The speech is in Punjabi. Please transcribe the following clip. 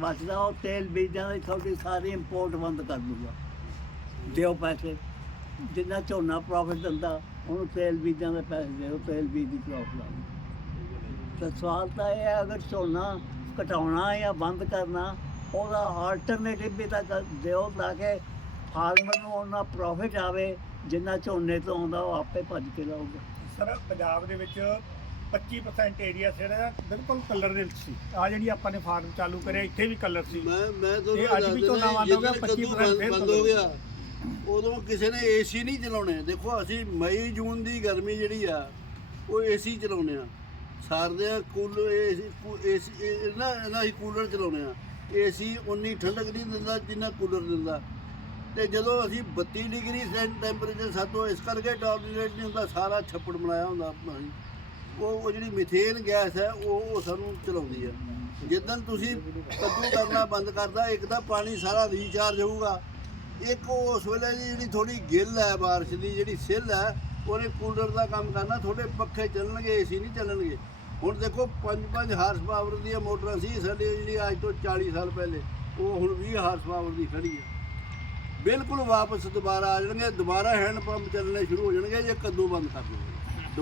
ਬਚਦਾ ਉਹ ਤੇਲ ਬੀਜਾਂ ਦੀ ਤੁਹਾਡੀ ਸਾਰੀ ਇੰਪੋਰਟ ਬੰਦ ਕਰ ਦੂਗਾ ਦਿਓ ਪੈਸੇ। ਜਿੰਨਾ ਝੋਨਾ ਪ੍ਰੋਫਿਟ ਦਿੰਦਾ, ਉਹਨੂੰ ਤੇਲ ਬੀਜਾਂ ਦੇ ਪੈਸੇ ਦਿਓ, ਤੇਲ ਬੀਜ ਦੀ ਕ੍ਰੌਪ ਲਾ ਤਾਂ ਸਵਾਲ ਤਾਂ ਇਹ ਹੈ, ਅਗਰ ਝੋਨਾ ਘਟਾਉਣਾ ਜਾਂ ਬੰਦ ਕਰਨਾ, ਉਹਦਾ ਆਲਟਰਨੇਟਿਵ ਵੀ ਤਾਂ ਕਰ- ਦਿਓ ਤਾਂ ਕਿ ਫਾਰਮਰ ਨੂੰ ਉਹਨਾਂ ਪ੍ਰੋਫਿਟ ਆਵੇ, ਜਿੰਨਾ ਝੋਨੇ ਤੋਂ ਆਉਂਦਾ, ਉਹ ਆਪੇ ਭੱਜ ਕੇ ਲਾਊਗਾ। ਸਰ, ਪੰਜਾਬ ਦੇ ਵਿੱਚ 25% ਏਰੀਆ ਜਿਹੜਾ ਬਿਲਕੁਲ ਕਲਰ ਦੇ ਵਿੱਚ ਸੀ। ਆ ਜਿਹੜੀ ਆਪਾਂ ਨੇ ਫਾਰਮ ਚਾਲੂ ਕਰਿਆ ਇੱਥੇ ਵੀ ਕਲਰ ਸੀ। ਮੈਂ ਮੈਂ ਤੁਹਾਨੂੰ ਅੱਜ ਵੀ ਝੋਨਾ ਬੰਦ ਹੋ ਗਿਆ, ਜਿੱਦਣ 25% ਕੱਦੂ ਫਿਰ ਬੰਦ ਹੋ ਗਿਆ? ਉਦੋਂ ਕਿਸੇ ਨੇ ਏਸੀ ਨਹੀਂ ਚਲਾਉਣੇ। ਦੇਖੋ ਅਸੀਂ ਮਈ ਜੂਨ ਦੀ ਗਰਮੀ ਜਿਹੜੀ ਆ ਉਹ ਏਸੀ ਚਲਾਉਨੇ ਆ। ਸਾਰਦੇ ਆ ਕੂਲਰ ਏਸੀ ਇਹਨਾਂ ਇਹਨਾਂ ਅਸੀਂ ਕੂਲਰ ਚਲਾਉਨੇ ਆ। ਏਸੀ ਉਨੀ ਠੰਡਕ ਨਹੀਂ ਦਿੰਦਾ ਜਿੰਨਾ ਕੂਲਰ ਦਿੰਦਾ। ਤੇ ਜਦੋਂ ਅਸੀਂ 32 ਡਿਗਰੀ ਸੈਂਟ ਟੈਂਪਰੇਚਰ ਸਾਤੋਂ ਇਸ ਕਰਕੇ ਟੋਲਰੇਟ ਨਹੀਂ ਹੁੰਦਾ ਸਾਰਾ ਛੱਪੜ ਬਣਾਇਆ ਹੁੰਦਾ ਆਪਣਾ ਹੀ। ਉਹ ਉਹ ਜਿਹੜੀ ਮਿਥੇਨ ਗੈਸ ਹੈ, ਉਹ ਉਹ ਸਾਨੂੰ ਚਲਾਉਂਦੀ ਹੈ। ਜਿੱਦਣ ਤੁਸੀਂ ਕੱਦੂ ਕਰਨਾ ਬੰਦ ਕਰਦਾ, ਇੱਕ ਤਾਂ ਪਾਣੀ ਸਾਰਾ ਰੀਚਾਰਜ ਹੋਊਗਾ। ਇੱਕ ਉਸ ਵੇਲੇ ਦੀ ਜਿਹੜੀ ਥੋੜੀ ਗਿੱਲ ਹੈ, ਬਾਰਿਸ਼ ਦੀ ਜਿਹੜੀ ਸਿੱਲ ਹੈ, ਉਹਨੇ ਕੂਲਰ ਦਾ ਕੰਮ ਕਰਨਾ, ਤੁਹਾਡੇ ਪੱਖੇ ਚੱਲਣਗੇ ਏਸੀ ਨਹੀਂ ਚੱਲਣਗੇ। ਹੁਣ ਦੇਖੋ 5-5 ਹਾਰਸ ਪਾਵਰ ਦੀਆਂ ਮੋਟਰਾਂ ਸੀ, ਸਾਡੀ ਜਿਹੜੀ ਅੱਜ ਤੋਂ 40 ਸਾਲ ਪਹਿਲੇ, ਉਹ ਹੁਣ 20 ਹਾਰਸ ਪਾਵਰ ਦੀ ਖੜੀ ਹੈ। ਬਿਲਕੁਲ ਵਾਪਸ ਦੁਬਾਰਾ ਆ ਜਾਣਗੇ, ਦੁਬਾਰਾ ਹੈਂਡ ਪੰਪ ਚੱਲਣੇ ਸ਼ੁਰੂ ਹੋ ਜਾਣਗੇ, ਜੇ ਕੱਦੂ ਬੰਦ ਕਰ ਦੇਣਗੇ